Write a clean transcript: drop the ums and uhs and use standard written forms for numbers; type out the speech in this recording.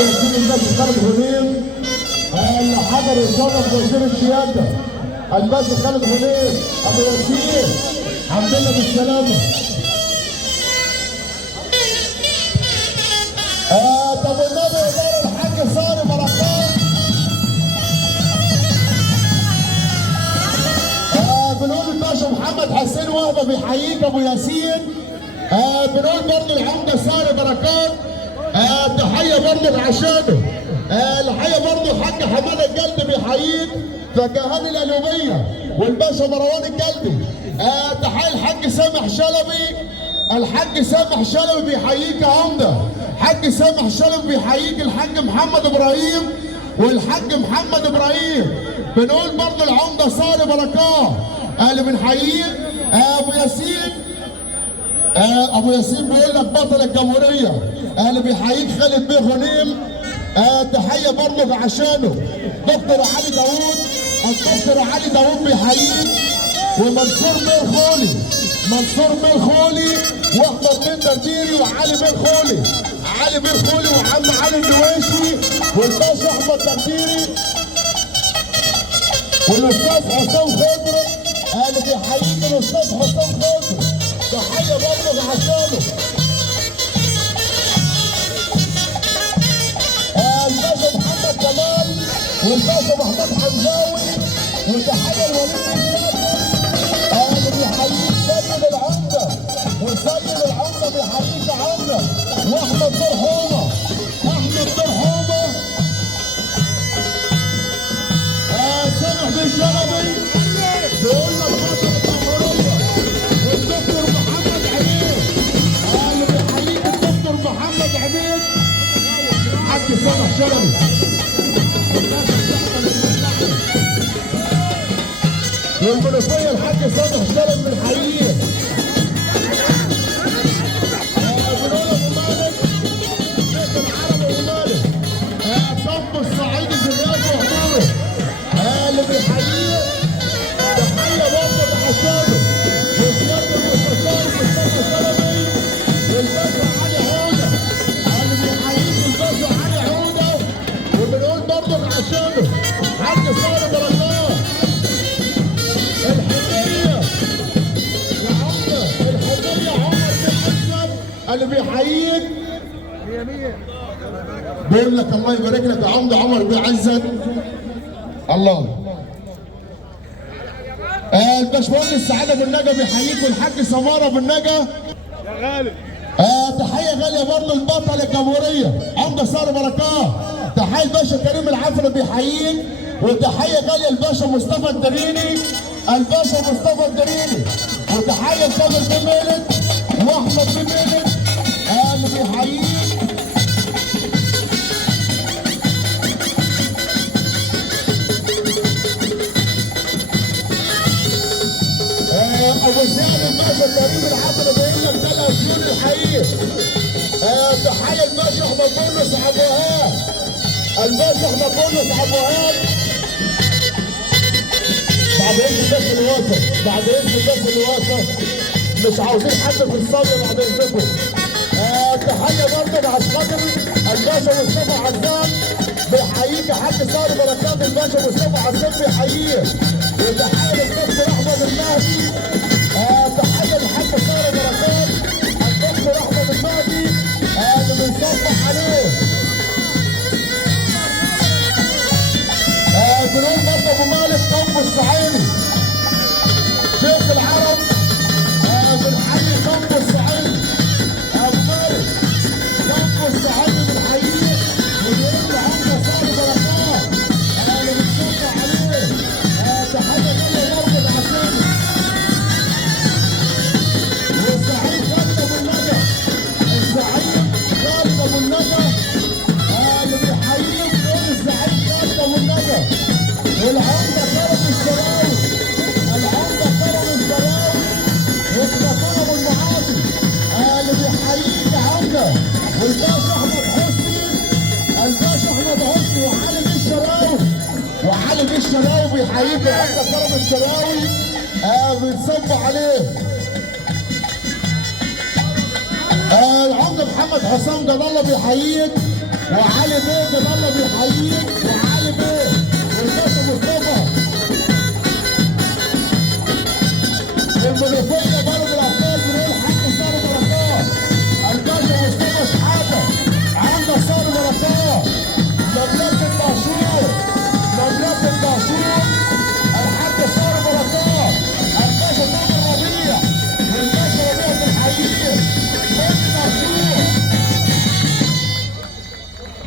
الباشا خالد غنيم اللي حضر الشرف وزير السياده الباشا خالد غنيم ابو ياسين الحمد لله بالسلامه. طب النبي اداره الحاج صالح بركات بنقول الباشا محمد حسين وهبه بيحييك ابو ياسين. بنقول برضه العمده صالح بركات تحيه برضه عشانه. الحقيقه برضه الحاج حماده الجلدي بيحييك فكهان القلوبيه والباشا مروان الجلدي. تحيه الحاج سامح شلبي. الحاج سامح شلبي بيحييك يا عمده. حاج سامح شلبي بيحييك الحاج محمد ابراهيم والحاج محمد ابراهيم. بنقول برضه العمده صالح بركات اللي بنحييك. ابو ياسين ابو ياسين بيقول لك بطل الجمهوريه اللي بيحييك خالد بيه غنيم. تحيه برضه عشانه دكتور علي داوود. الدكتور علي داوود بيحييك ومنصور بيه الخولي. منصور بيه الخولي واحمد بيه درديري وعلي بيه الخولي. علي بيه الخولي وعم علي النويشي والباشا احمد درديري والاستاذ حسام خضر اللي بيحييك الاستاذ حسام خضر. تحيه برضه عشانه. الباشا محمد جمال والباشا محمود حمزاوي وتحيه الوليد اللي بيحييك سيد العمده. وسيد العمده بيحييك عمده واحمد طرحومه. احمد طرحومه سامح بن شلبي بيقول لك بطل الجمهوريه والدكتور محمد عبيد اللي بيحييك الدكتور محمد عبيد حاج سامح شلبي. والمنوفيه الحاج سامح شلبي بنحييه. بنقول ابو مالك بيت العرب ابو مالك صف الصعيدي في الرياض وحضوره اللي بيحييه. تحيه برضه عشانه وسياده المستشار مصطفى شلبي والباشا علي عوده اللي بيحييك الباشا علي عوده. وبنقول برضه عشانه حاج صالح بركات. الحريه يا عمده الحريه عمر بن حسن اللي بيحييك. بيقول لك الله يبارك لك يا عمده عمر بن عزت. الله الباشمهندس سعاده بن نجا بيحييك والحاج سماره بن نجا يا غالي. تحيه غاليه برضه لبطل الجمهوريه عمده صالح بركات. تحيه الباشا كريم العفري بيحييك وتحيه غاليه الباشا مصطفى الدريني. الباشا مصطفى الدريني وتحيه لتامر بن مالك واحمد بن مالك اللي بيحييك. ابو زياد الباشا كريم العفري بيقول لك ده الاسيول الحقيقي. تحيه الباشا احمد بولس ابو وهاب. الباشا احمد بولس ابو وهاب بعد اذن الناس الوسط. بعد اذن الناس الوسط مش عاوزين حد في الصبي بعد اذنكم. تحيه برضه عشان خاطر الباشا مصطفى عزام بيحييك يا حاج صالح بركات. الباشا مصطفى عزام بيحييك وتحيه للدكتور احمد المهدي. تحيه للحاج صالح بركات الدكتور احمد المهدي اللي بنصبح عليه. بنقول برضه ابو مالك طب الصعيدي شيخ العرب. بنحيي طب الصعيدي ابو مالك طب الصعيدي بنحييه وبيقول له عمده صالح بركات اللي بنصبح عليه. تحيه غاليه برضه عشانه. والسعيد خالد ابو الندى. السعيد خالد ابو الندى اللي بيحييه بيقول السعيد خالد ابو الندى. والعمده كرم الشراوي. العمده كرم الشراوي والدكتور ابو المعاطي اللي بيحييك يا عمده. والباشا احمد حسني. الباشا احمد حسني وعلي بيه الشراوي. وعلي بيه الشراوي بيحييك يا عمده كرم الشراوي بنصب عليه. العمده محمد حسام جلال الله بيحييك وعلي بيه جاب الله بيحييك، وعلي بيه والباشا مصطفى المنوفيه